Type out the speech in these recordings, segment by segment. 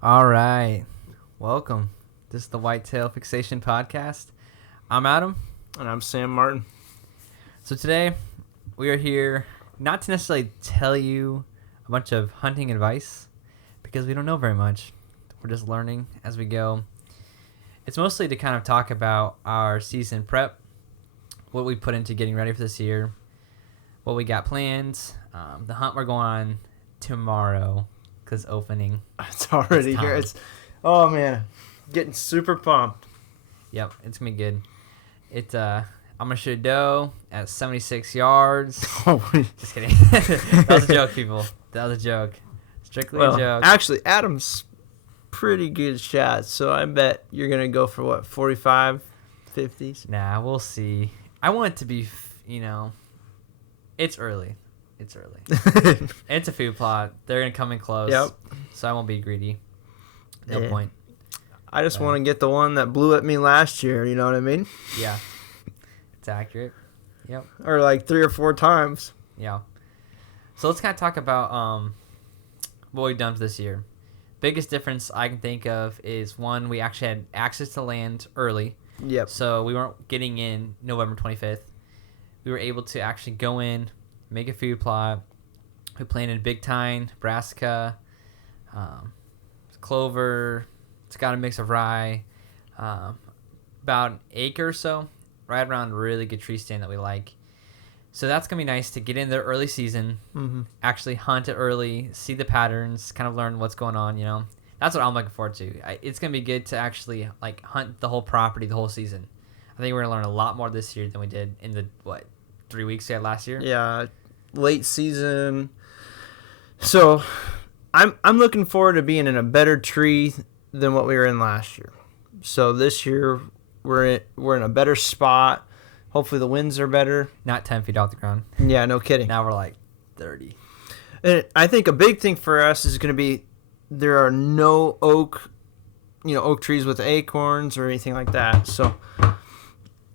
All right. Welcome. This is the Whitetail Fixation Podcast. I'm Adam. And I'm Sam Martin. So today we are here not to necessarily tell you a bunch of hunting advice because we don't know very much. We're just learning as we go. It's mostly to kind of talk about our season prep, what we put into getting ready for this year, what we got planned, the hunt we're going on tomorrow because opening. It's already here. Oh man, getting super pumped. Yep, it's gonna be good. I'm gonna shoot a doe at 76 yards. Just kidding. That was a joke, people. That was a joke. Strictly a joke. Actually, Adam's pretty good shot, so I bet you're gonna go for what, 45, 50s? Nah, we'll see. I want it to be, it's early. It's a food plot. They're gonna come in close. Yep. So I won't be greedy. No point. I just want to get the one that blew at me last year. You know what I mean? Yeah. It's accurate. Yep. Or like 3 or 4 times. Yeah. So let's kind of talk about what we've done this year. Biggest difference I can think of is, one, we actually had access to land early. Yep. So we weren't getting in November 25th. We were able to actually go in, make a food plot. We planted Big Tine, Nebraska, clover. It's got a mix of rye. About an acre or so, right around a really good tree stand that we like. So that's going to be nice to get in there early season, actually hunt it early, see the patterns, kind of learn what's going on, That's what I'm looking forward to. It's going to be good to actually hunt the whole property the whole season. I think we're going to learn a lot more this year than we did in the, 3 weeks we had last year? Yeah, late season. So I'm looking forward to being in a better tree than what we were in last year. So this year we're in a better spot. Hopefully the winds are better. Not 10 feet off the ground. Yeah, no kidding. Now we're 30. And I think a big thing for us is going to be there are no oak trees with acorns or anything like that. So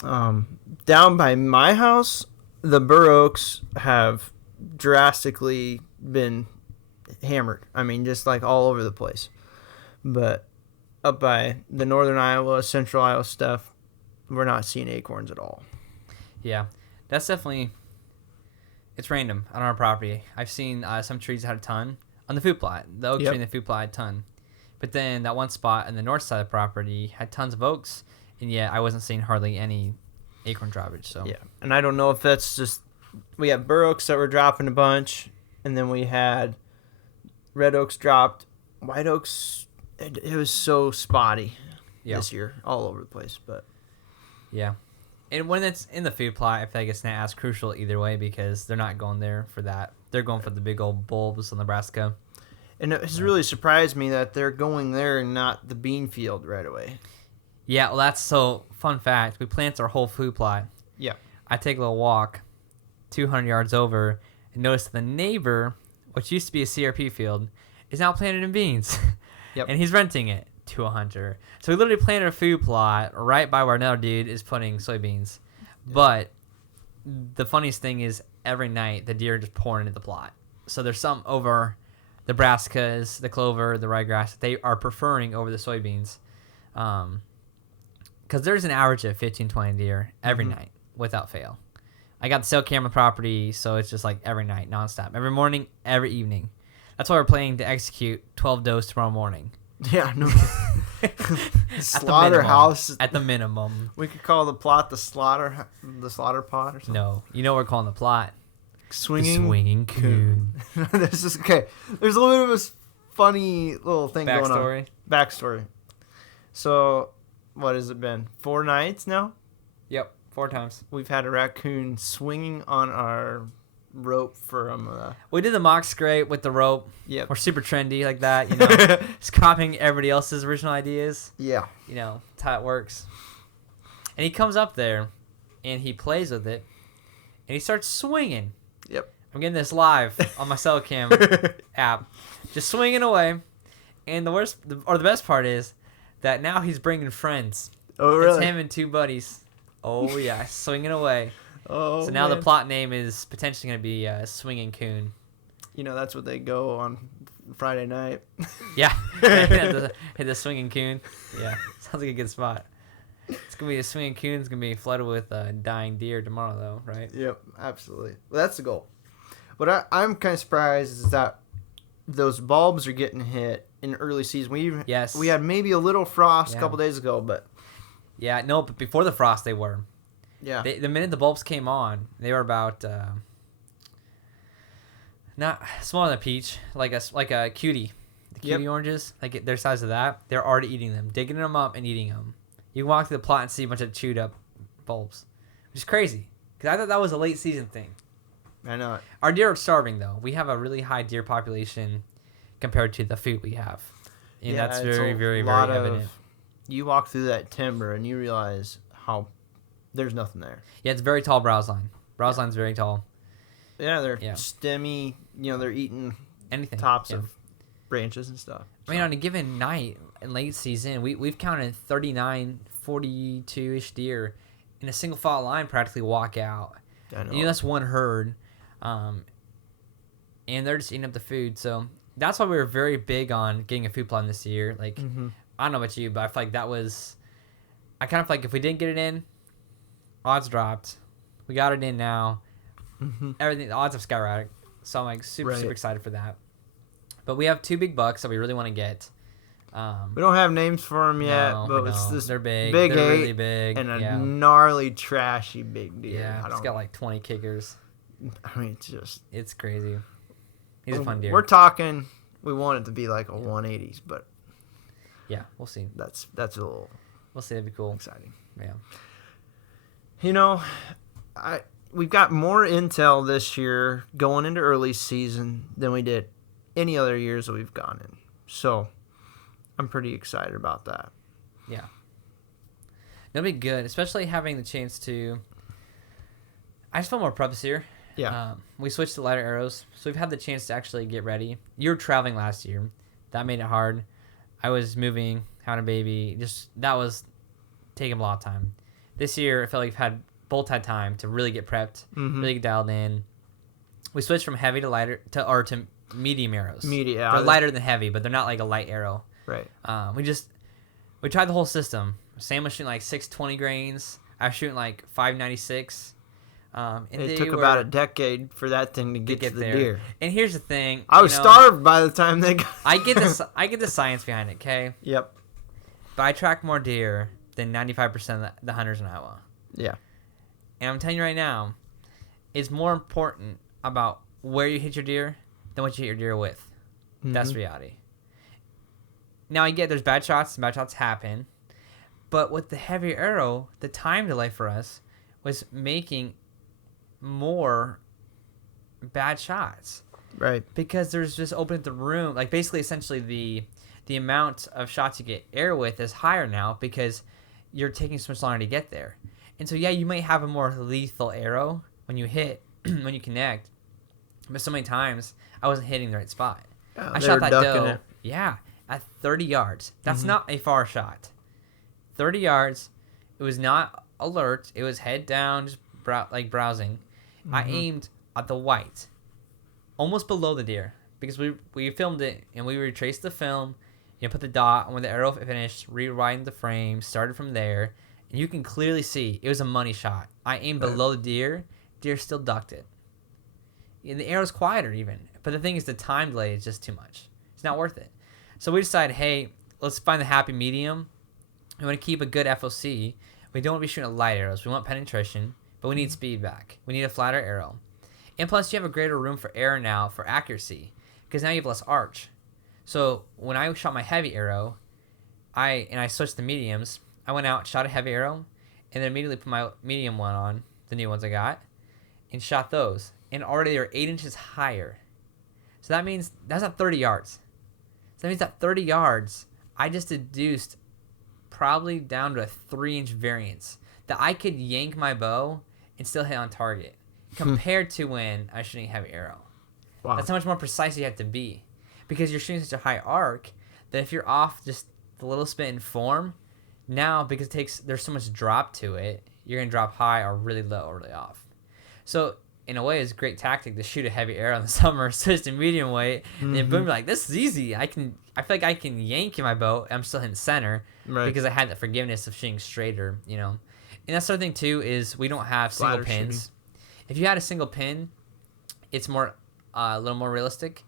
down by my house, the bur oaks have drastically been hammered. I mean, just all over the place. But up by the northern Iowa, central Iowa stuff, we're not seeing acorns at all. Yeah, that's definitely, it's random on our property. I've seen some trees that had a ton on the food plot. The oak tree in the food plot had a ton. But then that one spot on the north side of the property had tons of oaks, and yet I wasn't seeing hardly any acorn droppage. So yeah, and I don't know if that's just, we had bur oaks that were dropping a bunch, and then we had red oaks dropped. White oaks, it was so spotty this year, all over the place. But yeah. And when it's in the food plot, I feel like it's not as crucial either way because they're not going there for that. They're going for the big old bulbs in Nebraska. And it has really surprised me that they're going there and not the bean field right away. Yeah, well, that's so fun fact. We plant our whole food plot. Yeah. I take a little walk 200 yards over and notice the neighbor, which used to be a CRP field, is now planted in beans. Yep. And he's renting it to a hunter. So we literally planted a food plot right by where another dude is putting soybeans. Yeah. But the funniest thing is every night the deer are just pouring into the plot. So there's some over the Nebraskas, the clover, the ryegrass that they are preferring over the soybeans. Because there's an average of 15, 20 deer every night without fail. I got the cell camera property, so it's just every night, nonstop. Every morning, every evening. That's why we're planning to execute 12 does tomorrow morning. Yeah, no. Slaughterhouse. At the minimum. We could call the plot the slaughter pot or something. No, you know what we're calling the plot? Swinging coon. There's a little bit of a funny little thing going on. Backstory. So, what has it been? 4 nights now? Yep, 4 times. We've had a raccoon swinging on our rope from we did the mock scrape with the rope. Yep. We're super trendy like that, just copying everybody else's original ideas. Yeah. That's how it works. And he comes up there and he plays with it and he starts swinging. Yep. I'm getting this live on my cell cam app, just swinging away. And the best part is that now he's bringing friends. Oh, really? It's him and 2 buddies. Oh yeah, swinging away. Oh, so now man. the plot name is potentially going to be Swinging Coon. That's what they go on Friday night. Yeah. hit the swinging coon. Yeah. Sounds like a good spot. It's going to be a swinging coon. It's going to be flooded with dying deer tomorrow, though, right? Yep, absolutely. Well, that's the goal. What I'm kind of surprised is that those bulbs are getting hit in early season. We had maybe a little frost a couple days ago, but... Yeah, no, but before the frost, they were. Yeah. The minute the bulbs came on, they were about... not smaller than a peach, like a cutie. The cutie oranges, like their size of that, they're already eating them, digging them up and eating them. You can walk through the plot and see a bunch of chewed up bulbs, which is crazy because I thought that was a late season thing. I know it. Our deer are starving though. We have a really high deer population compared to the food we have, and that's very, very, very evident. You walk through that timber and you realize how there's nothing there. Yeah, it's very tall browse line. Browse line's very tall. Yeah, they're stemmy. They're eating anything tops of branches and stuff. I mean, on a given night in late season, we've counted 39, 42-ish deer in a single file line practically walk out. I know. And, that's one herd, and they're just eating up the food. So that's why we were very big on getting a food plot this year. Like, I don't know about you, but I feel like that was... I kind of feel like if we didn't get it in, odds dropped. We got it in now. Everything, the odds have skyrocketed. So I'm like super excited for that. But we have 2 big bucks that we really want to get. We don't have names for them yet, but it's this they're big. They're really big. And a gnarly, trashy big deer. Yeah, it's got like 20 kickers. I mean, it's crazy. He's a fun deer. We're talking, we want it to be like a 180s, but... Yeah, we'll see. That's a little... We'll see, that'd be cool. Exciting. Yeah. We've got more intel this year going into early season than we did any other years that we've gone in. So I'm pretty excited about that. Yeah. That'll be good, especially having the chance to... I just feel more prep this year. Yeah. We switched to lighter arrows, so we've had the chance to actually get ready. You were traveling last year. That made it hard. I was moving, having a baby. That was taking a lot of time. This year, I felt like we've both had time to really get prepped, really get dialed in. We switched from heavy to lighter to medium arrows. Medium. They're lighter than heavy, but they're not like a light arrow. Right. We tried the whole system. Sam was shooting like 620 grains. I was shooting like 596. It took about a decade for that thing to get to the there. deer. And here's the thing. I was starved by the time they got... I get the science behind it, okay? Yep. But I track more deer than 95% of the hunters in Iowa. Yeah. And I'm telling you right now, it's more important about where you hit your deer than what you hit your deer with. That's reality. Now, I get there's bad shots. Bad shots happen. But with the heavier arrow, the time delay for us was making more bad shots. Right. Because there's just opening the room. Like, basically, essentially, the amount of shots you get air with is higher now because you're taking so much longer to get there. And so, yeah, you might have a more lethal arrow when you hit, when you connect. But so many times, I wasn't hitting the right spot. I shot that doe. Yeah, at 30 yards. That's not a far shot. 30 yards. It was not alert. It was head down, just browsing. I aimed at the white, almost below the deer, because we filmed it and we retraced the film. Put the dot, and when the arrow finished, rewind the frame, started from there, and you can clearly see it was a money shot. I aimed below the deer. Deer still ducked it. And the arrow's quieter even. But the thing is, the time delay is just too much. It's not worth it. So we decided, hey, let's find the happy medium. We want to keep a good FOC. We don't want to be shooting at light arrows. We want penetration, but we need speed back. We need a flatter arrow. And plus, you have a greater room for error now for accuracy, because now you have less arch. So when I shot my heavy arrow, I switched to mediums. I went out, shot a heavy arrow, and then immediately put my medium one on, the new ones I got, and shot those. And already they're 8 inches higher. So that means that's at 30 yards. So that means at 30 yards, I just deduced probably down to a 3-inch variance that I could yank my bow and still hit on target compared to when I was shooting a heavy arrow. Wow. That's how much more precise you have to be, because you're shooting such a high arc that if you're off just the little spit in form, now because there's so much drop to it, you're going to drop high or really low or really off. So in a way, it's a great tactic to shoot a heavy arrow in the summer, so it's a medium weight, and then boom, you're like, this is easy. I feel like I can yank in my bow. I'm still hitting center because I had the forgiveness of shooting straighter, you know. And that's the other thing too is we don't have single pins. Shooting. If you had a single pin, it's more a little more realistic.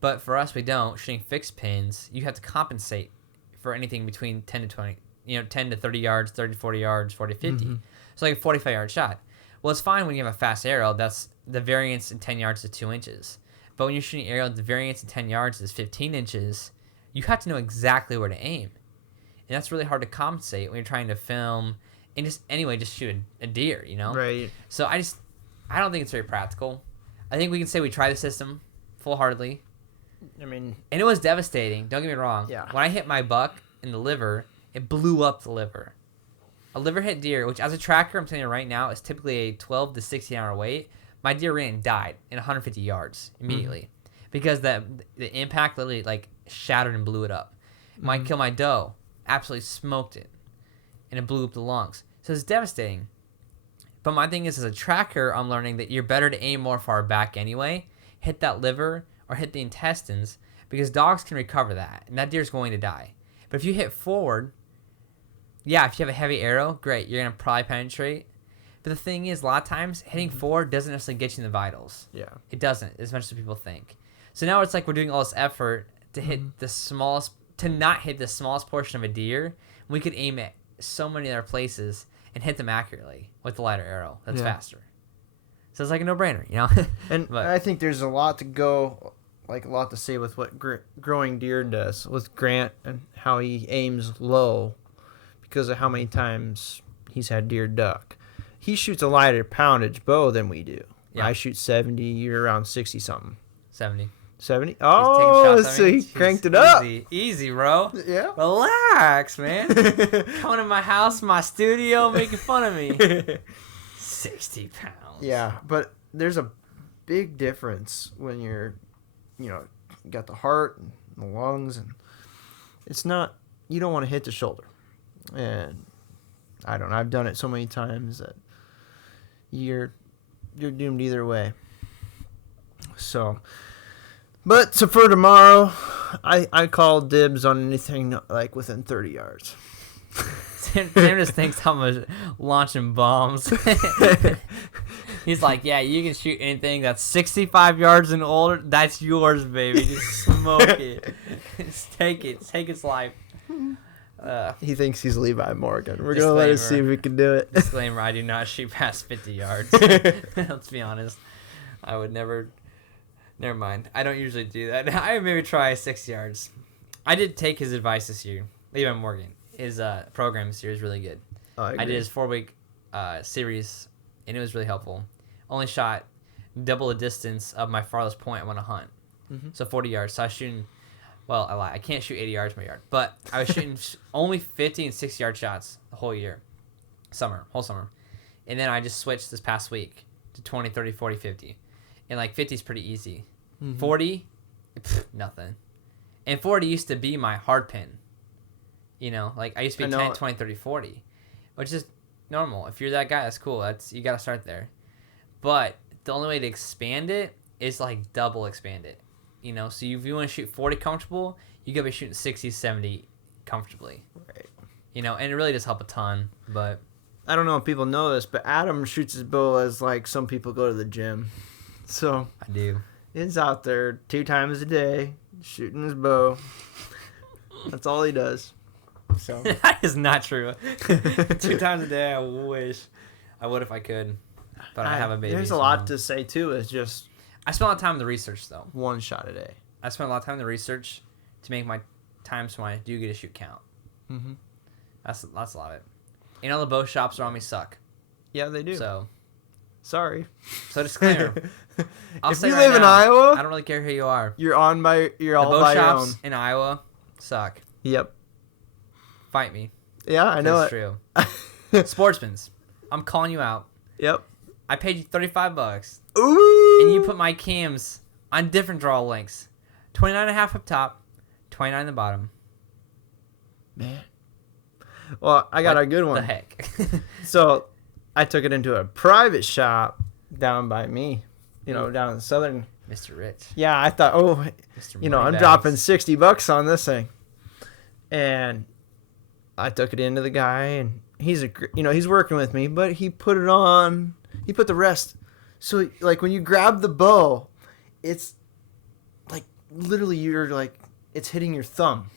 But for us, we don't. Shooting fixed pins, you have to compensate for anything between 10 to 20, 10 to 30 yards, 30 to 40 yards, 40 to 50. So like a 45-yard shot. Well, it's fine when you have a fast arrow. That's the variance in 10 yards to 2 inches. But when you're shooting arrow, the variance in 10 yards is 15 inches. You have to know exactly where to aim. And that's really hard to compensate when you're trying to film and just shoot a deer, you know? Right. So I don't think it's very practical. I think we can say we tried the system full-heartedly. I mean... And it was devastating. Don't get me wrong. Yeah. When I hit my buck in the liver, it blew up the liver. A liver hit deer, which as a tracker, I'm telling you right now, is typically a 12 to 16-hour wait. My deer ran and died in 150 yards immediately because the impact literally like shattered and blew it up. Might kill my doe. Absolutely smoked it. And it blew up the lungs. So it's devastating. But my thing is, as a tracker, I'm learning that you're better to aim more far back anyway. Hit that liver or hit the intestines because dogs can recover that. And that deer's going to die. But if you hit forward, yeah, if you have a heavy arrow, great. You're going to probably penetrate. But the thing is, a lot of times, hitting forward doesn't necessarily get you in the vitals. Yeah. It doesn't, as much as people think. So now it's like we're doing all this effort to hit to not hit the smallest portion of a deer. We could aim at so many other places and hit them accurately with the lighter arrow that's faster. So it's like a no-brainer, you know? And but I think there's a lot to say with what growing deer does with Grant and how he aims low because of how many times he's had deer duck. He shoots a lighter poundage bow than we do. Yeah. I shoot 70, you're around 60-something. 70. 70? Oh, so he cranked it up. Easy, bro. Yeah. Relax, man. Coming to my house, my studio, making fun of me. 60 pounds. Yeah, but there's a big difference when you're, got the heart and the lungs, and it's not, you don't want to hit the shoulder. And I don't know, I've done it so many times that you're doomed either way. So... But so for tomorrow, I call dibs on anything like within 30 yards. Sam just thinks I'm launching bombs. He's like, yeah, you can shoot anything that's 65 yards and older. That's yours, baby. Just smoke it. Just take it. Take its life. He thinks he's Levi Morgan. We're going to let us see if we can do it. Disclaimer, I do not shoot past 50 yards. Let's be honest. I would never... Never mind. I don't usually do that. I would maybe try 6 yards. I did take his advice this year. Levi Morgan. His program this year is really good. Oh, I did his 4-week series, and it was really helpful. Only shot double the distance of my farthest point I want to hunt. So 40 yards. So I was shooting, well, I lie. I can't shoot 80 yards from my yard. But I was shooting only 50 and 60-yard shots the whole year. Whole summer. And then I just switched this past week to 20, 30, 40, 50. And like 50 is pretty easy. 40, nothing. And 40 used to be my hard pin. Like I used to be 10, 20, 30, 40. Which is normal. If you're that guy, that's cool. You got to start there. But the only way to expand it is like double expand it. So if you want to shoot 40 comfortable, you got to be shooting 60, 70 comfortably. Right. And it really does help a ton. But I don't know if people know this, but Adam shoots his bow as like some people go to the gym. So I do. He's out there 2 times a day shooting his bow. That's all he does. So that is not true. 2 times a day, I wish I would if I could, but I have a baby. There's a lot to say too. It's just I spent a lot of time in the research though. 1 shot a day. I spent a lot of time in the research to make my times when I do get a shoot count. That's a lot of it. The bow shops around me suck. Yeah, they do. So. Sorry. So disclaimer. If you live in Iowa, I don't really care who you are. You're all by your own. The bow shops in Iowa suck. Yep. Fight me. Yeah, I know it's true. Sportsmen's. I'm calling you out. Yep. I paid you $35. Ooh. And you put my cams on different draw lengths. 29.5 up top, 29 on the bottom. Man. Well, I got a good one. The heck? So I took it into a private shop down by me, down in the southern. Mr. Rich. Yeah, I thought, Mr. I'm dropping $60 on this thing. And I took it into the guy, and he's working with me, but he put it on. He put the rest. So like when you grab the bow, it's like literally you're like it's hitting your thumb.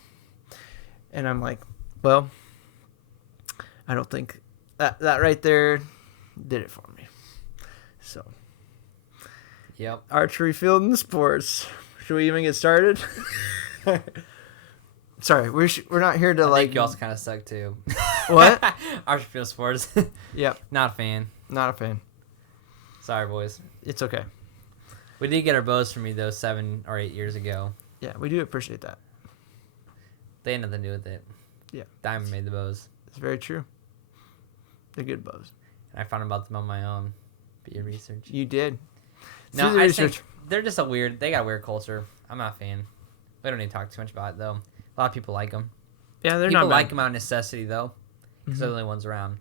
And I'm like, well, I don't think that right there did it for me. So, yep. Archery, field, and sports. Should we even get started? Sorry, we're not here to I like. think you also kind of suck too. What? Archery, field, sports. Yep. Not a fan. Not a fan. Sorry, boys. It's okay. We did get our bows from you though 7 or 8 years ago. Yeah, we do appreciate that. They had nothing to do with it. Yeah. Diamond made the bows. It's very true. They're good bows. And I found about them on my own via research. You did. No, I think they're just they got a weird culture. I'm not a fan. We don't need to talk too much about it though. A lot of people like them. Yeah, they're people not bad. like them out of necessity though, because they're the only ones around.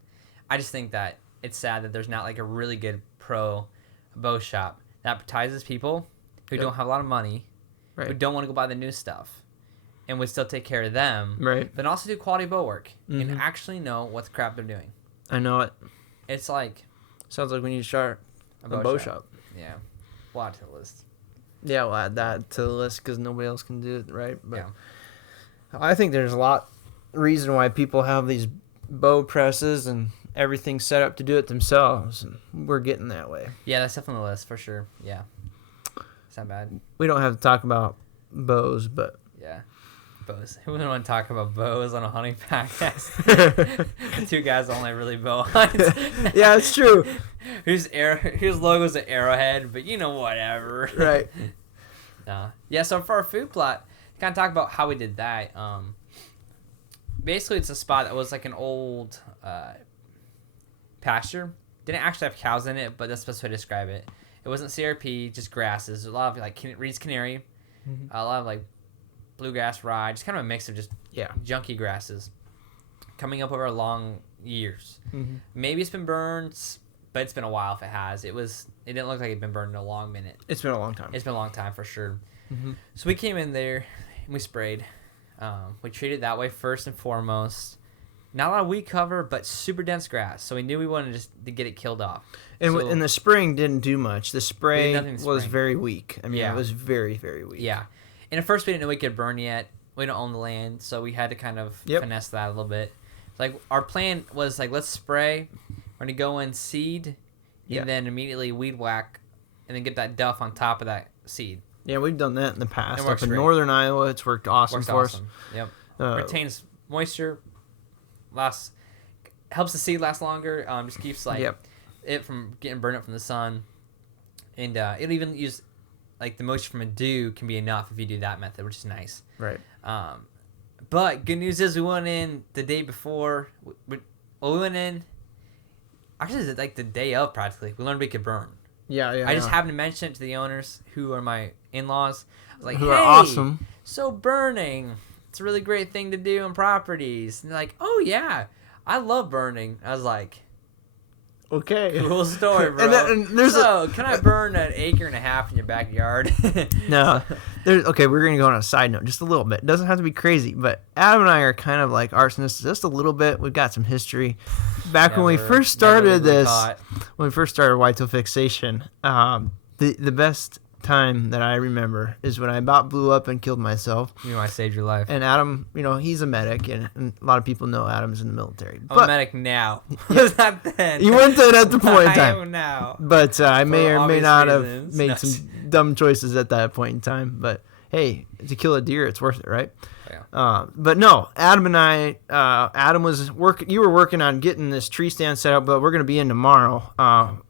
I just think that it's sad that there's not like a really good pro bow shop that advertises people who don't have a lot of money, who don't want to go buy the new stuff, and would still take care of them, but also do quality bow work and actually know what the crap they're doing. I know it. It's like sounds like we need to start a bow shop. Yeah, we'll add to the list. Yeah, we'll add that to the list because nobody else can do it, right? But yeah. I think there's a lot reason why people have these bow presses and everything set up to do it themselves, and we're getting that way. Yeah, that's definitely on the list for sure. Yeah, it's not bad. We don't have to talk about bows, but yeah, bows. Who would want to talk about bows on a hunting podcast? The two guys only really bow hunt. Yeah, it's true. Whose logo's an arrowhead, but whatever. Right. Yeah. So for our food plot, kind of talk about how we did that. Basically, it's a spot that was like an old pasture. Didn't actually have cows in it, but that's the best way to describe it. It wasn't CRP, just grasses. A lot of like Reed's Canary, a lot of like bluegrass rye, just kind of a mix of just junky grasses coming up over long years. Maybe it's been burned, but it's been a while if it has. It didn't look like it'd been burned in a long minute. It's been a long time. It's been a long time for sure. So we came in there and we sprayed. We treated it that way first and foremost. Not a lot of weed cover, but super dense grass. So we knew we wanted to get it killed off. And the spraying didn't do much. The spray was very weak. I mean, it was very, very weak. Yeah. And at first we didn't know we could burn yet. We don't own the land, so we had to kind of finesse that a little bit. Like our plan was like, let's spray. We're gonna go in seed, and then immediately weed whack, and then get that duff on top of that seed. Yeah, we've done that in the past. Up in northern Iowa, it's worked awesome for us. Yep. Retains moisture. Helps the seed last longer. Just keeps it from getting burned up from the sun, and it'll even use like the moisture from a dew can be enough if you do that method, which is nice. Right. But good news is we went in the day before. We went in. Actually, like the day of practically. We learned we could burn. Yeah. I just happened to mention it to the owners, who are my in-laws. I was like, who hey, are awesome. So burning, it's a really great thing to do on properties. And they're like, oh yeah, I love burning. I was like, okay, cool story, bro. Can I burn an acre and a half in your backyard? No. Okay, we're going to go on a side note just a little bit. It doesn't have to be crazy, but Adam and I are kind of like arsonists just a little bit. We've got some history. Back when we first started when we first started Whitetail Fixation, the best time that I remember is when I about blew up and killed myself. I saved your life. And Adam, he's a medic, and a lot of people know Adam's in the military. I'm a medic now. Was not then. You weren't then at the point in time. I am now. But I may or may not reasons. have made some dumb choices at that point in time. But hey, to kill a deer, it's worth it, right? Yeah. But no, Adam and I, Adam was working. You were working on getting this tree stand set up, but we're going to be in tomorrow.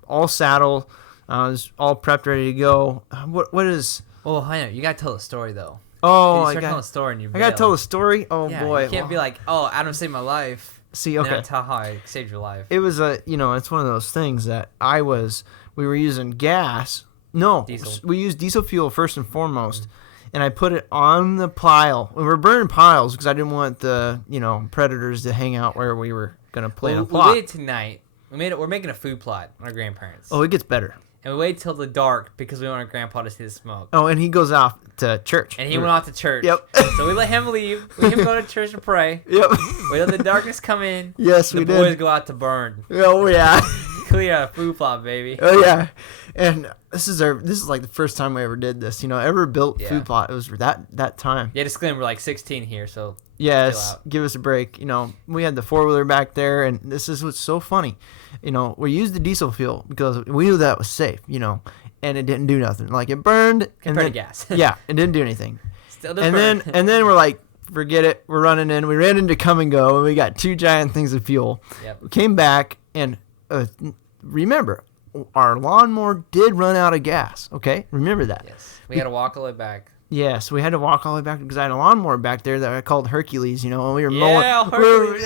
All saddle. It's all prepped, ready to go. What is? Well, I know you gotta tell the story though. Oh, I gotta tell the story. Oh boy, you can't be like, oh, Adam saved my life. See, okay, that's how I saved your life. It was it's one of those things that we were using gas. No, diesel. We used diesel fuel first and foremost, and I put it on the pile. We were burning piles because I didn't want the predators to hang out where we were gonna play a plot. We made it tonight. We're making a food plot on our grandparents. Oh, it gets better. And we waited till the dark because we wanted Grandpa to see the smoke. Oh, and he goes off to church. And he went off to church. Yep. So we let him leave. We let him go to church and pray. Yep. Wait till the darkness come in. Yes, we did. The boys go out to burn. Oh, yeah. Clear food plot, baby. Oh, yeah. And this is like the first time we ever did this. Ever built food plot. It was that time. Yeah, disclaimer, we're like 16 here, so yes, give us a break. We had the 4-wheeler back there, and this is what's so funny. We used the diesel fuel because we knew that was safe, and it didn't do nothing. Like, it burned. Compared to gas. Yeah, it didn't do anything. Still does burn. And then we're like, forget it. We're running in. We ran into Come and Go, and we got 2 giant things of fuel. Yep. We came back, and remember, our lawnmower did run out of gas. Okay, remember that. Yes, we had to walk all the way back. Yes, we had to walk all the way back because I had a lawnmower back there that I called Hercules. And we were mowing. Hercules.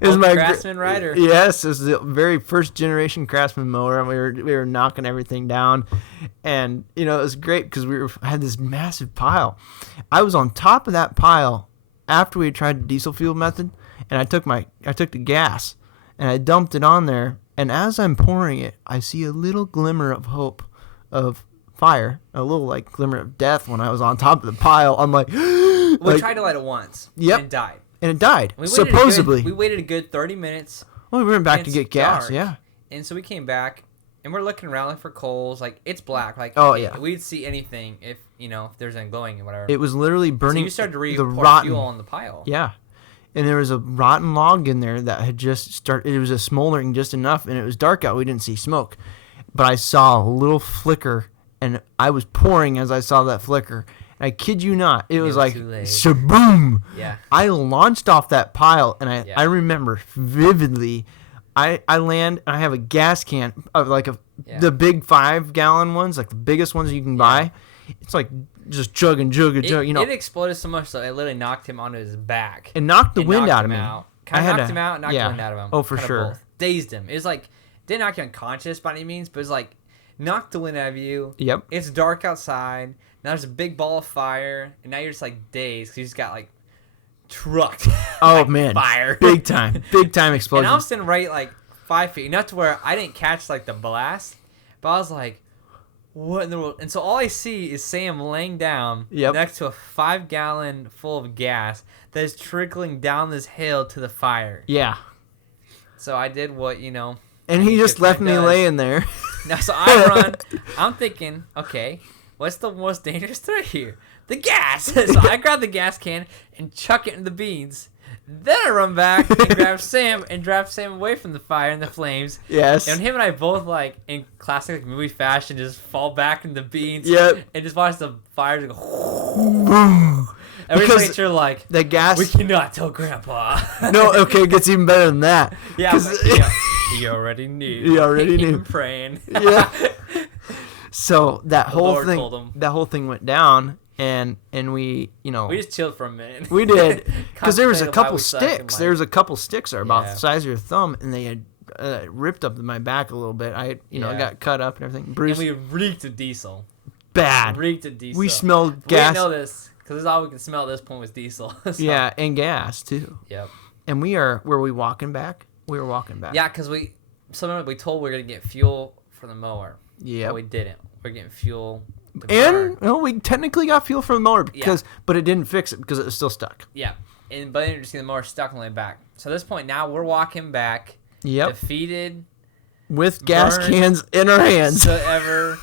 It was my Craftsman rider. Yes, it was the very first generation Craftsman mower, and we were knocking everything down, and it was great because had this massive pile. I was on top of that pile after we had tried the diesel fuel method, and I took the gas and I dumped it on there. And as I'm pouring it, I see a little glimmer of hope, of fire, a little like glimmer of death when I was on top of the pile. I'm like, we tried to light it once. Yep. And it died. And it died, We supposedly. We waited a good 30 minutes. Well, we went back to get gas, dark. yeah. And so we came back, and we're looking around like for coals. Like, it's black. Like, yeah. We'd see anything if there's any glowing or whatever. It was literally burning. So you started to the pour rotten fuel on the pile. Yeah. And there was a rotten log in there that had just started. It was a smoldering just enough, and it was dark out. We didn't see smoke. But I saw a little flicker, and I was pouring as I saw that flicker. And I kid you not, it was like, shaboom! Yeah. I launched off that pile, and I remember vividly, I land, and I have a gas can of like the big 5-gallon ones, like the biggest ones you can buy. It's like just chugging. It exploded so much that it literally knocked him onto his back. And knocked the wind out of me. Knocked him out, knocked the wind out of him. Oh, for kind sure. Both. Dazed him. It was like, didn't knock you unconscious by any means, but it was like, knocked the wind out of you. Yep. It's dark outside. Now there's a big ball of fire, and now you're just like dazed because you just got like trucked. Oh, like, man. Fire. Big time explosion. And I was sitting right like 5 feet, enough to where I didn't catch like the blast, but I was like, what in the world? And so all I see is Sam laying down next to a 5-gallon full of gas that is trickling down this hill to the fire. Yeah. So I did what, And he just left me laying there. Now, so I run. I'm thinking, okay, what's the most dangerous threat here? The gas. So I grab the gas can and chuck it in the beans. Then I run back and grab Sam and drive Sam away from the fire and the flames. Yes. And him and I both, like, in classic movie fashion, just fall back in the beans. Yep. And just watch the fire just go. And we're just sure, like, the gas. We cannot tell Grandpa. No, okay, it gets even better than that. Yeah, he already knew. He already knew. Praying. Yeah. So that whole thing went down. And we, we just chilled for a minute. We did, because there was a couple sticks. There was a couple sticks that are about the size of your thumb, and they had ripped up my back a little bit. I got cut up and everything. Bruised. And we reeked of diesel. Bad. Reeked of diesel. We smelled gas. We didn't know this because all we could smell at this point was diesel. So. Yeah, and gas too. Yep. And were we walking back? We were walking back. Yeah, because we told we were gonna get fuel for the mower. Yeah. But we didn't. We're getting fuel. And we technically got fuel from the mower but it didn't fix it because it was still stuck. Yeah, but I didn't see the mower stuck on the way back. So at this point now we're walking back. Yep. Defeated. With gas cans in our hands. So ever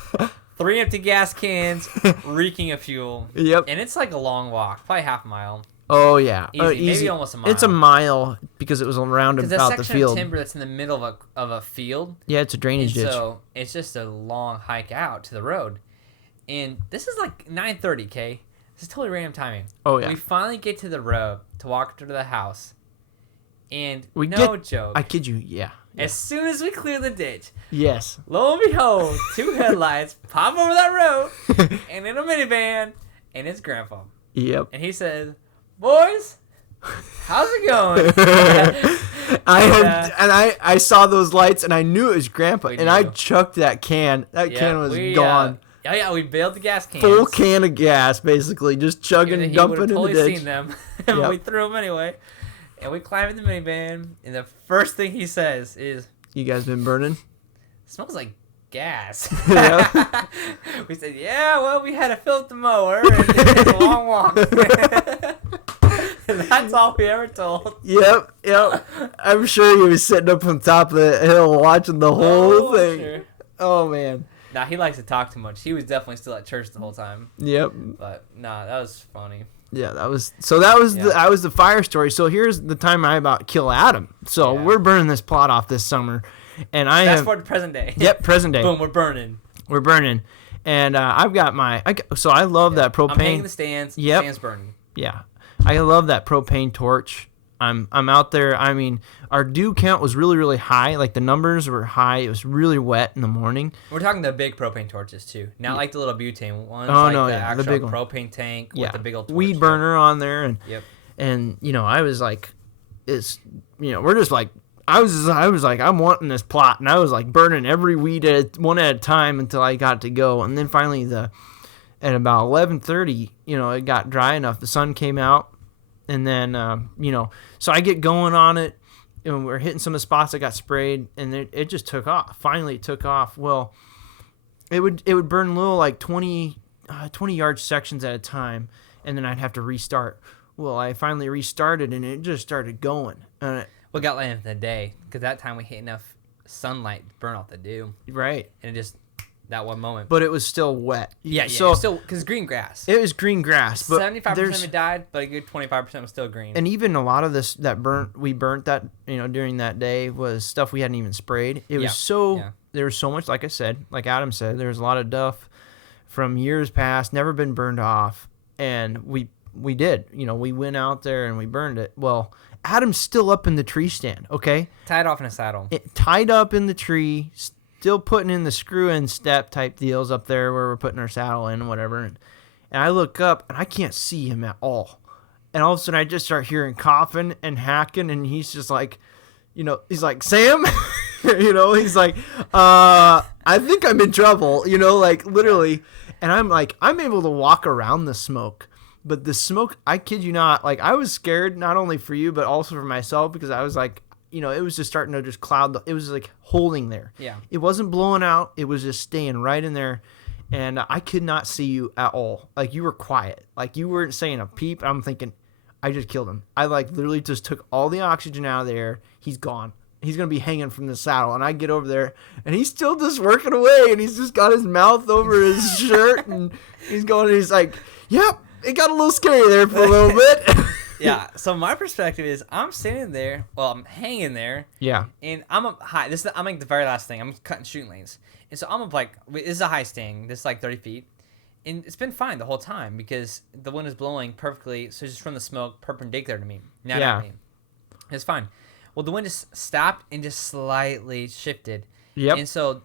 3 empty gas cans, reeking of fuel. Yep. And it's like a long walk, probably half a mile. Oh yeah, easy. Maybe almost a mile. It's a mile because it was around about the field. Because that section of timber that's in the middle of a field. Yeah, it's a drainage ditch. So it's just a long hike out to the road. And this is like 9:30, okay? This is totally random timing. Oh, yeah. We finally get to the road to walk to the house. And joke. I kid you, yeah. As soon as we clear the ditch. Yes. Lo and behold, 2 headlights pop over that road. And in a minivan. And it's Grandpa. Yep. And he says, boys, how's it going? I saw those lights and I knew it was Grandpa, and I chucked that can. That can was gone. We bailed the gas cans. Full can of gas, basically, just chugging, dumping in the ditch. He would have totally seen them, and we threw them anyway. And we climbed in the minivan, and the first thing he says is, "You guys been burning?" Smells like gas. Yep. We said, yeah, well, we had to fill up the mower and it's a long walk. That's all we ever told. Yep. I'm sure he was sitting up on top of the hill watching the whole thing. Sure. Oh, man. Nah, he likes to talk too much. He was definitely still at church the whole time. Yep. But, nah, that was funny. Yeah, that was the fire story. So here's the time I about kill Adam. So we're burning this plot off this summer, and That's for the present day. Yep, present day. Boom, we're burning. And I've got so I love that propane. I'm hanging the stands. Yep. Stands burning. Yeah, I love that propane torch. I'm out there. I mean, our dew count was really, really high. Like the numbers were high. It was really wet in the morning. We're talking the big propane torches too, not like the little butane ones. Oh, like no, the yeah, actual the big one. propane tank with the big old torch. Weed burner on there, and yep. And I was like, we're just like, I was like, I'm wanting this plot, and I was like burning every weed one at a time until I got to go, and then finally at about 11:30, it got dry enough. The sun came out, and then so I get going on it, and we're hitting some of the spots that got sprayed, and it just took off. Finally, it took off. Well, it would burn little like 20 yard sections at a time, and then I'd have to restart. Well, I finally restarted, and it just started going. We got light in the day because that time we hit enough sunlight to burn off the dew. Right. And it just that one moment. But it was still wet. Yeah. So still because green grass. It was green grass, but 75% of it died, but a good 25% was still green. And even a lot of this we burnt that during that day was stuff we hadn't even sprayed. It was there was so much, like I said, like Adam said, there was a lot of stuff from years past, never been burned off, and we did. We went out there and we burned it. Well, Adam's still up in the tree stand, okay? Tied off in a saddle. Tied up in the tree, still putting in the screw-in step type deals up there where we're putting our saddle in and whatever. And I look up, and I can't see him at all. And all of a sudden, I just start hearing coughing and hacking, and he's just like, he's like, Sam? He's like, I think I'm in trouble, like literally. And I'm like, I'm able to walk around the smoke. But the smoke, I kid you not, like I was scared not only for you, but also for myself because I was like, it was just starting to just cloud. It was like holding there. Yeah. It wasn't blowing out. It was just staying right in there. And I could not see you at all. Like you were quiet. Like you weren't saying a peep. I'm thinking, I just killed him. I like literally just took all the oxygen out of the air. He's gone. He's going to be hanging from the saddle. And I get over there and he's still just working away. And he's just got his mouth over his shirt. And he's going, and he's like, yep. It got a little scary there for a little bit. Yeah. So my perspective is I'm sitting there. Well, I'm hanging there. Yeah. And I'm up high. I'm like the very last thing. I'm cutting shooting lanes. And so I'm up like, this is a high stand. This is like 30 feet. And it's been fine the whole time because the wind is blowing perfectly. So it's just from the smoke perpendicular to me. Not at me. It's fine. Well, the wind just stopped and just slightly shifted. Yep. And so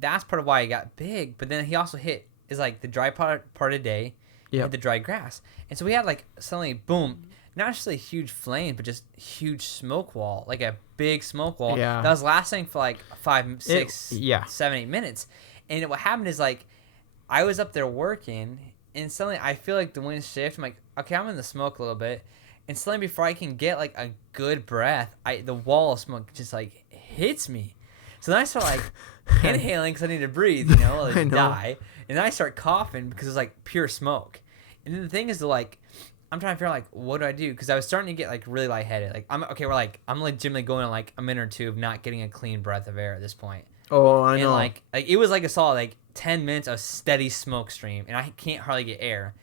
that's part of why it got big. But then he also hit is like the dry part of the day. Yep. The dry grass. And so we had like suddenly, boom, not necessarily a huge flame, but just huge smoke wall, like a big smoke wall. Yeah. That was lasting for like 5, 6, 7, 8 minutes. And what happened is like I was up there working and suddenly I feel like the wind shift. I'm like, okay, I'm in the smoke a little bit. And suddenly before I can get like a good breath, the wall of smoke just like hits me. So then I start like inhaling because I need to breathe, like die. And then I start coughing because it's like pure smoke. And then the thing is, like, I'm trying to figure out, like, what do I do? Because I was starting to get, like, really lightheaded. Like, I'm legitimately going on, like, a minute or two of not getting a clean breath of air at this point. Oh, I know. And, like, it was, like, a solid, like, 10 minutes of steady smoke stream. And I can't hardly get air.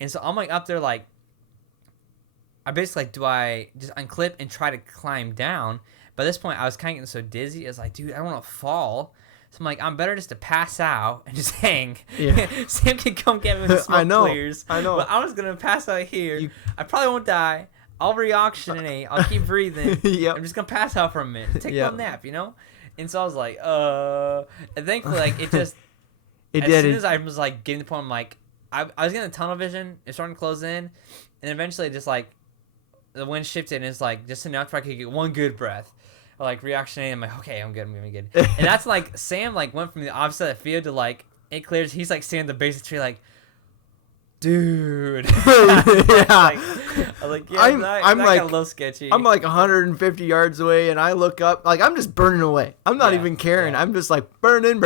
And so I'm, like, up there, like, I basically, like, do I just unclip and try to climb down? By this point, I was kind of getting so dizzy. I was like, dude, I don't want to fall. So I'm like, I'm better just to pass out and just hang. Yeah. Sam can come get me when the smoke clears. I know. But I'm just going to pass out here. I probably won't die. I'll reoxygenate. I'll keep breathing. Yep. I'm just going to pass out for a minute. Take a little nap, And so I was like, And thankfully, like, it just... As soon as I was, like, getting to the point, I'm like... I was getting the tunnel vision. It's starting to close in. And eventually, just, like... The wind shifted and it's, like, just enough where I could get one good breath. Like reoxygenating, I'm like, okay, I'm good. And that's like Sam like went from the opposite of the field to like it clears. He's like standing at the base of the tree, like, dude. Yeah. I'm like, yeah, I'm that like got a little sketchy. I'm like 150 yards away, and I look up, like I'm just burning away. I'm not Yeah, even caring. yeah. I'm just like burning,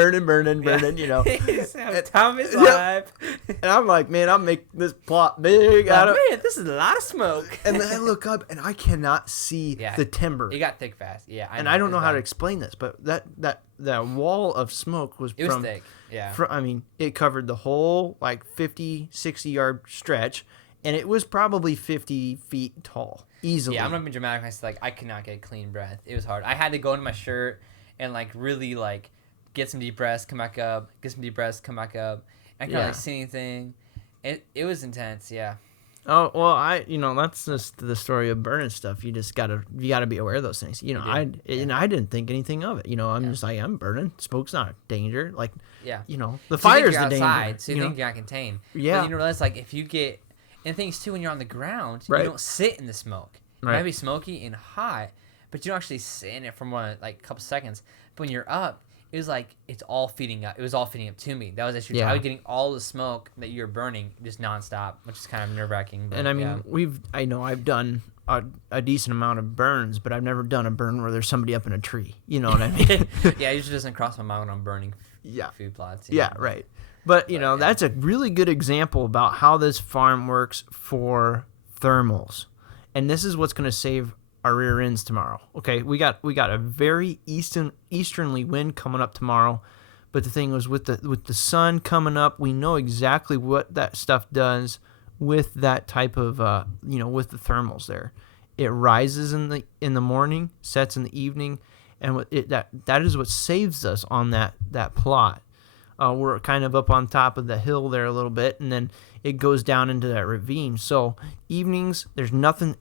you know. He's having time of his life. And I'm like, man, I'll make this plot big. Oh, man, this is a lot of smoke. And then I look up, and I cannot see the timber. It got thick fast. Yeah, I don't know how to explain this, but that wall of smoke was thick. Yeah. I mean, it covered the whole like 50, 60 yard stretch, and it was probably 50 feet tall, easily. Yeah, I'm not being dramatic. I said, like, I could not get a clean breath. It was hard. I had to go into my shirt and like really like get some deep breaths, come back up, get some deep breaths, come back up. I couldn't like see anything. It was intense. Yeah. Oh well, that's just the story of burning stuff. You gotta be aware of those things. I didn't think anything of it. I'm just like, I'm burning. Smoke's not a danger. Like, the fire's the danger. So you think you got contained. Yeah. But you realize, like, if you get, and things too, when you're on the ground, right. you don't sit in the smoke. It right. might be smoky and hot, but you don't actually sit in it for more than like a couple seconds. But when you're up, it was like it's all feeding up. It was all feeding up to me. That was the issue. Yeah. I was getting all the smoke that you're burning just nonstop, which is kind of nerve wracking. And I mean, I've done a decent amount of burns, but I've never done a burn where there's somebody up in a tree. You know what I mean? Yeah, it usually doesn't cross my mind when I'm burning food plots. Yeah, right. But that's a really good example about how this farm works for thermals, and this is what's going to save our rear ends tomorrow. Okay, we got a very easterly wind coming up tomorrow, but the thing was with the sun coming up, we know exactly what that stuff does with that type of with the thermals there. It rises in the morning, sets in the evening, and that is what saves us on that plot. We're kind of up on top of the hill there a little bit, and then it goes down into that ravine. So evenings, there's nothing.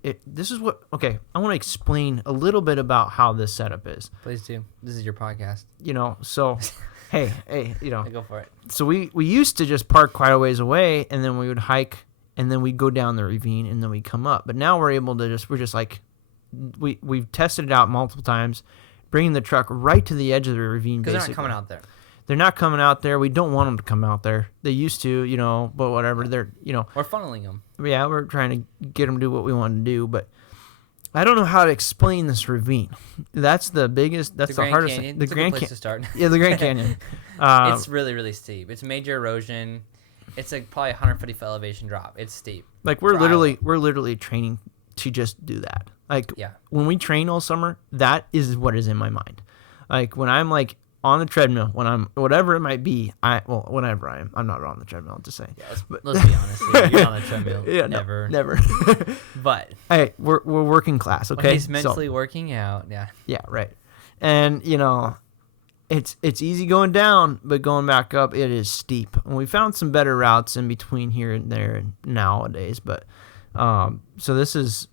Okay, I want to explain a little bit about how this setup is. Please do. This is your podcast. So, hey, go for it. So we used to just park quite a ways away, and then we would hike, and then we'd go down the ravine, and then we'd come up. But now we're able to we've tested it out multiple times, bringing the truck right to the edge of the ravine. Because they're not coming out there. They're not coming out there. We don't want them to come out there. They used to, but whatever. They're, We're funneling them. Yeah, we're trying to get them to do what we want to do, but I don't know how to explain this ravine. That's the biggest. That's the hardest. Canyon. It's a good place to start. Yeah, the Grand Canyon. It's really, really steep. It's major erosion. It's like probably 150 foot elevation drop. It's steep. Like we're literally training to just do that. Like when we train all summer, that is what is in my mind. Like when I'm like on the treadmill, when I'm whatever it might be, whenever I am, I'm not on the treadmill to say. Yeah, let's be honest. You're on the treadmill. Yeah, never. But hey, we're working class, okay? When he's mentally working out. Yeah. Yeah, right. And it's easy going down, but going back up, it is steep. And we found some better routes in between here and there nowadays, but so this is,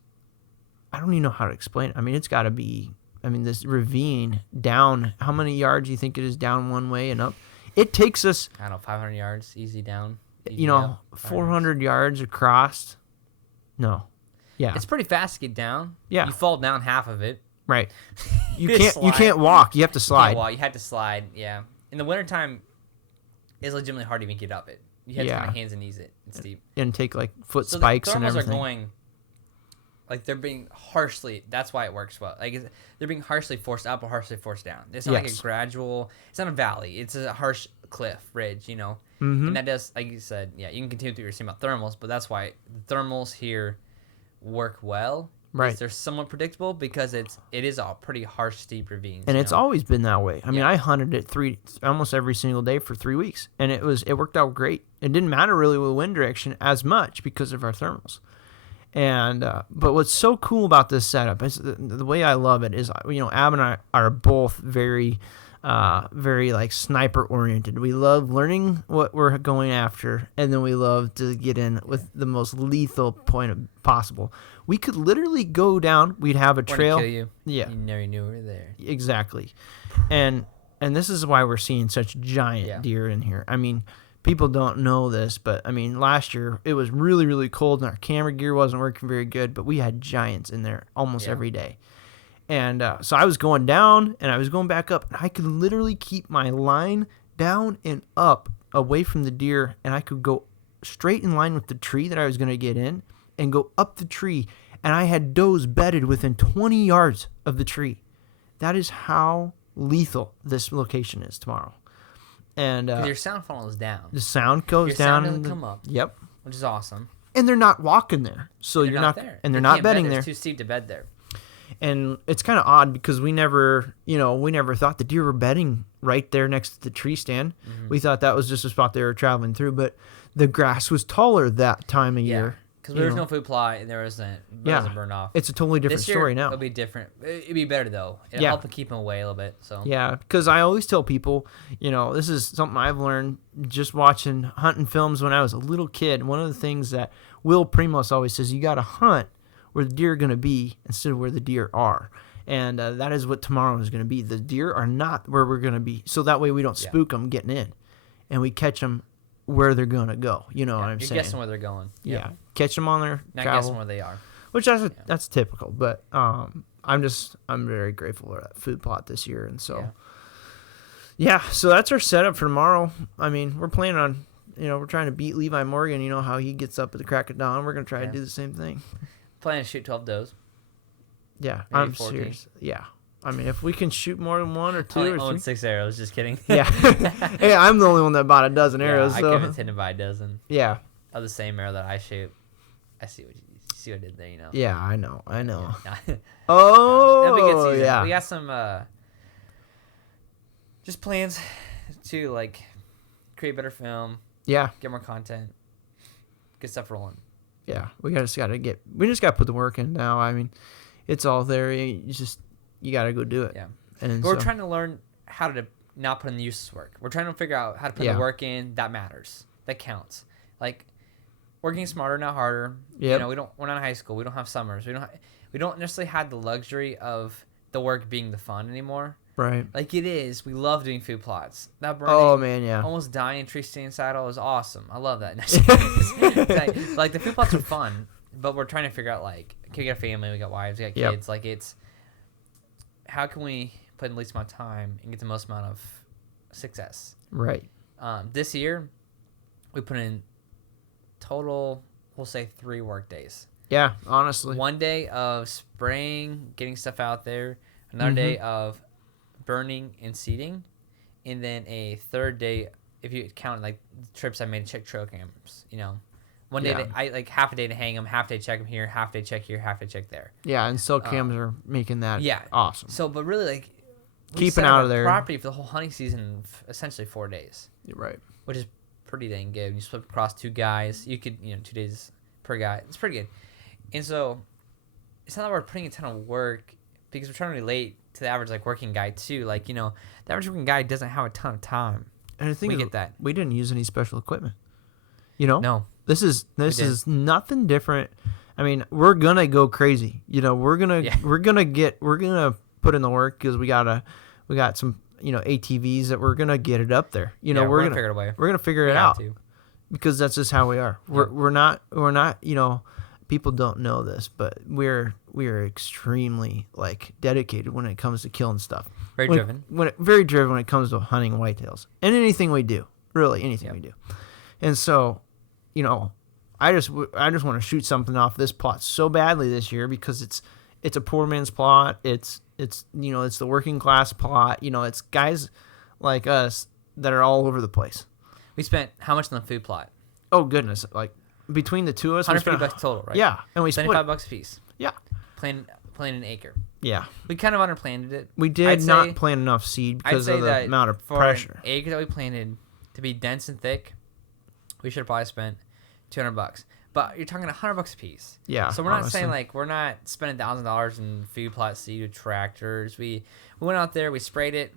I don't even know how to explain it. I mean, it's got to be. This ravine down, how many yards do you think it is down one way and up? It takes us, I don't know, 500 yards, easy down. 400 yards across. No. Yeah. It's pretty fast to get down. Yeah. You fall down half of it. Right. You can't walk. You have to slide. You can't walk. You had to slide, yeah. In the wintertime, it's legitimately hard to even get up it. You have to put your hands and knees it. It's steep. And take like foot spikes and everything. The thermals are going, like they're being harshly, that's why it works well. Like they're being harshly forced up or harshly forced down. It's not like a gradual, it's not a valley. It's a harsh cliff, ridge, Mm-hmm. And that does, like you said, you can continue what you're saying about thermals, but that's why the thermals here work well. Right. They're somewhat predictable because it is a pretty harsh, steep ravine. And it's always been that way. I mean, I hunted it almost every single day for 3 weeks, and it worked out great. It didn't matter really with wind direction as much because of our thermals. And but what's so cool about this setup is the way I love it is Ab and I are both very like sniper oriented. We love learning what we're going after, and then we love to get in with the most lethal point possible. We could literally go down. We'd have a trail. Kill you. Yeah, you never knew we were there. Exactly, and this is why we're seeing such giant deer in here. I mean, people don't know this, but last year it was really, really cold and our camera gear wasn't working very good, but we had giants in there almost every day. And so I was going down and I was going back up, and I could literally keep my line down and up away from the deer, and I could go straight in line with the tree that I was going to get in and go up the tree. And I had does bedded within 20 yards of the tree. That is how lethal this location is tomorrow. And your sound funnels down. The sound goes your down. Your sound doesn't come up. Yep. Which is awesome. And they're not walking there. So you're not there. And they're not bedding there. It's too steep to bed there. And it's kind of odd because we never thought the deer were bedding right there next to the tree stand. Mm-hmm. We thought that was just a spot they were traveling through, but the grass was taller that time of year. Because there was no food plot and there wasn't burned off. It's a totally different story now. It'll be different. It'd be better though. It'll help keep them away a little bit. So yeah, because I always tell people, this is something I've learned just watching hunting films when I was a little kid. One of the things that Will Primos always says, you got to hunt where the deer are going to be instead of where the deer are. And that is what tomorrow is going to be. The deer are not where we're going to be. So that way we don't spook them getting in. And we catch them where they're going to go. You know what I'm saying? You're guessing where they're going. Yeah. Catch them on their not travel. Guessing where they are. Which that's typical. But I'm very grateful for that food plot this year. And so, so that's our setup for tomorrow. I mean, we're planning on, we're trying to beat Levi Morgan. You know how he gets up at the crack of dawn. We're going to try to do the same thing. Planning to shoot 12 does. Yeah, maybe I'm 14. serious. Yeah. I mean, if we can shoot more than one or two Only or own three. 6 arrows, just kidding. Yeah. Hey, I'm the only one that bought a dozen arrows. I So. kept intended to buy a dozen. Yeah. Of the same arrow that I shoot. I see what I did there, Yeah, I know. Yeah. Oh, That'll be a good season. yeah. We got some just plans to create better film. Yeah. Get more content. Get stuff rolling. Yeah, we just got to put the work in now. I mean, it's all there. You got to go do it. Yeah. And we're trying to learn how to not put in the useless work. We're trying to figure out how to put the work in that matters. That counts. Like working smarter, not harder. Yeah. We're not in high school. We don't have summers. We don't necessarily have the luxury of the work being the fun anymore. Right. Like it is. We love doing food plots. That burning, oh man, yeah. Almost dying tree stand saddle is awesome. I love that. like the food plots are fun, but we're trying to figure out okay, we got a family, we got wives, we got kids. Like it's how can we put in the least amount of time and get the most amount of success? Right. This year, we put in total, we'll say 3 work days. Yeah, honestly. 1 day of spraying, getting stuff out there. Another day of burning and seeding, and then a third day if you count trips I made to check trail cams. 1 day I half a day to hang them, half day check them here, half day check here, half day check there. Yeah, and cell cams are making that awesome. So, but really keeping out of there property for the whole hunting season, essentially 4 days. Right. Which is pretty dang good. You split across 2 guys. You could 2 days per guy. It's pretty good. And so it's not that we're putting a ton of work because we're trying to relate to the average working guy too. The average working guy doesn't have a ton of time. And I think we get that. We didn't use any special equipment. No. This is nothing different. I mean, we're gonna go crazy. We're gonna put in the work because we got some ATVs that we're gonna get it up there. We're gonna figure it away. We're gonna figure it out because that's just how we are. We're not. People don't know this, but we're extremely dedicated when it comes to killing stuff. Very driven when it comes to hunting whitetails and anything we do, really anything we do. And so, I just want to shoot something off this plot so badly this year because it's a poor man's plot. It's the working class plot. It's guys like us that are all over the place. We spent how much on the food plot? Oh goodness, between the two of us, $150 total, right? Yeah, and we split $75 a piece. Yeah, plan an acre. Yeah, we kind of underplanned it. We did not plant enough seed because of the amount of pressure. An acre that we planted to be dense and thick, we should have probably spent $200. But you're talking $100 a piece. Yeah. So we're not saying we're not spending $1,000 in food plot seed with tractors. We went out there, we sprayed it,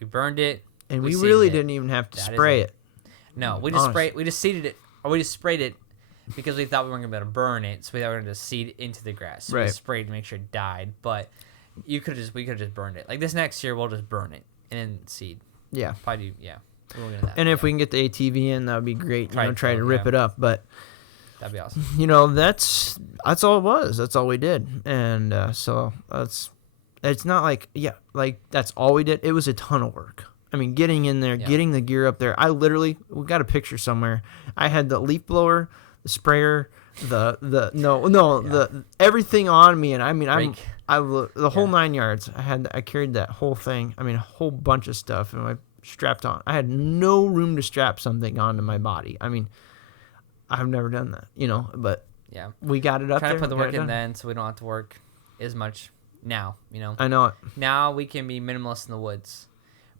we burned it, and we really didn't even have to spray it. No, we just seeded it, or we just sprayed it because we thought we weren't gonna be able to burn it, so we thought we were gonna just seed into the grass. So we sprayed to make sure it died, but we could have just burned it. This next year, we'll just burn it and then seed. Yeah. Probably do. Yeah. We'll get that. And if we can get the ATV in, that would be great. Try to rip it up, but that'd be awesome. That's all it was. That's all we did, and so it's not that's all we did. It was a ton of work. I mean, getting in there, getting the gear up there. We got a picture somewhere. I had the leaf blower, the sprayer, the everything on me, and I mean, the whole 9 yards. I carried that whole thing. I mean, a whole bunch of stuff, and I strapped on. I had no room to strap something onto my body. I mean, I've never done that, but we got it up there. Trying to put the work in then, so we don't have to work as much now, I know it. Now we can be minimalist in the woods.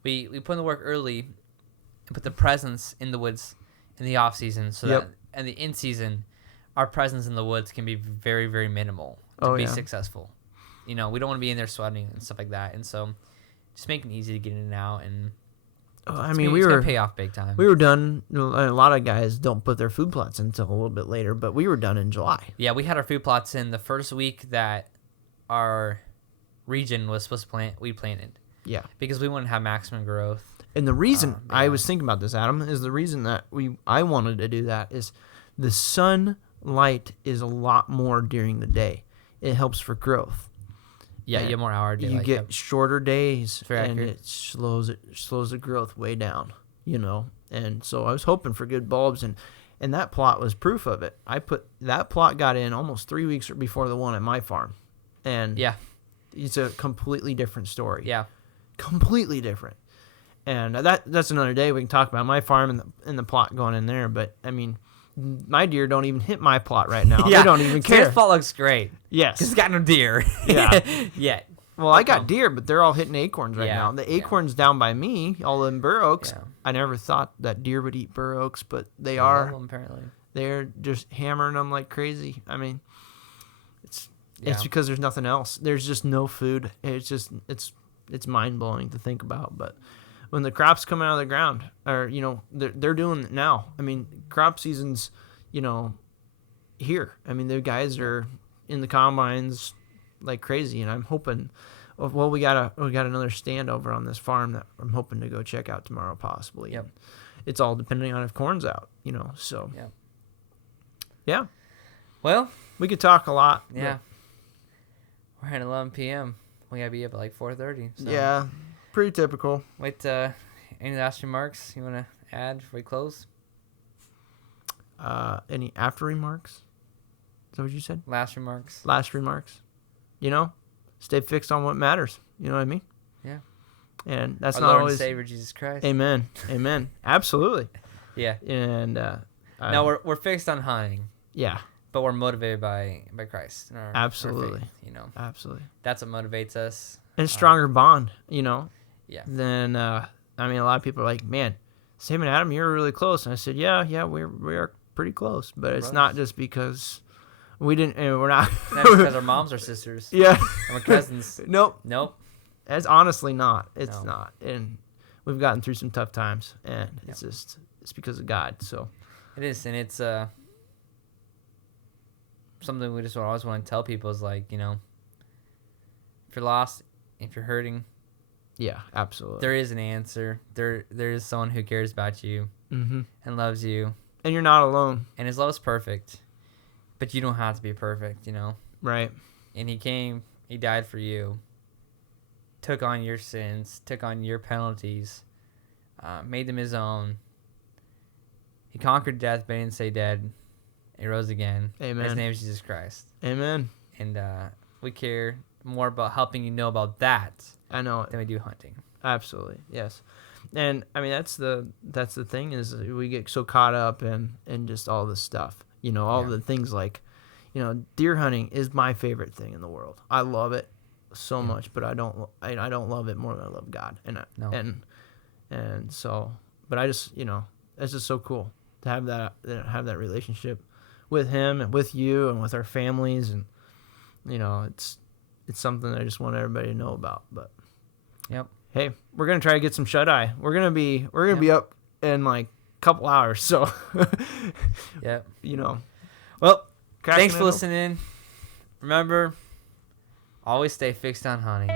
We put in the work early and put the presence in the woods in the off season, so that in the in season, our presence in the woods can be very, very minimal to be successful. We don't want to be in there sweating and stuff like that, and so just making it easy to get in and out. And we were pay off big time. We were done. A lot of guys don't put their food plots until a little bit later, but we were done in July. Yeah, we had our food plots in the first week that our region was supposed to plant. We planted. Yeah, because we want to have maximum growth. And the reason I was thinking about this, Adam, is the reason that I wanted to do that is the sunlight is a lot more during the day. It helps for growth. Yeah, you get more hour daylight. You get shorter days, and it slows the growth way down. And so I was hoping for good bulbs, and that plot was proof of it. That plot got in almost 3 weeks before the one at my farm, and it's a completely different story. Yeah, completely different. And that's another day we can talk about my farm and the plot going in there. But I mean, my deer don't even hit my plot right now. They don't even care. His plot looks great. Yes, because it's got no deer. Yeah. Well, I got deer, but they're all hitting acorns right now. The acorns down by me, all in bur oaks. Yeah. I never thought that deer would eat bur oaks, but they are. Them, apparently, they're just hammering them like crazy. I mean, it's because there's nothing else. There's just no food. It's mind blowing to think about, but. When the crops come out of the ground, or they're doing it now. I mean, crop season's, here. I mean, the guys are in the combines like crazy, and I'm hoping. Well, we got another stand over on this farm that I'm hoping to go check out tomorrow, possibly. Yep. It's all depending on if corn's out, So. Yeah. Yeah. Well, we could talk a lot. Yeah. We're at 11 p.m. We gotta be up at like 4:30. So. Yeah. Pretty typical. Wait, any last remarks you want to add before we close? Any after remarks? Is that what you said? Last remarks. Last remarks. Stay fixed on what matters. You know what I mean? Yeah. And that's Our not Lord always. and Savior Jesus Christ. Amen. Amen. Absolutely. Yeah. And no, we're fixed on hunting. Yeah. But we're motivated by Christ. Absolutely. Our faith, Absolutely. That's what motivates us. And a stronger bond, Yeah. Then, a lot of people are like, man, Sam and Adam, you're really close. And I said, yeah, we are pretty close. But it's not just because we didn't, we're not. Not because our moms are sisters. Yeah. And we're cousins. Nope. It's honestly not. It's not. And we've gotten through some tough times. And it's because of God. So. It is. And it's something we just always want to tell people is like, if you're lost, if you're hurting. Yeah, absolutely. There is an answer. There is someone who cares about you and loves you. And you're not alone. And his love is perfect. But you don't have to be perfect, Right. And he came, he died for you, took on your sins, took on your penalties, made them his own. He conquered death, but he didn't stay dead. He rose again. Amen. His name is Jesus Christ. Amen. And we care more about helping you know about that. I know than we do hunting. Absolutely, yes. And I mean that's the thing is we get so caught up in just all this stuff. All the things like, deer hunting is my favorite thing in the world. I love it so much, but I don't love it more than I love God. And so, but I just it's just so cool to have that relationship with him and with you and with our families, and it's something I just want everybody to know about. But hey, we're gonna try to get some shut eye. We're gonna be up in like a couple hours. So Well, thanks for listening. Remember, always stay fixed on hunting.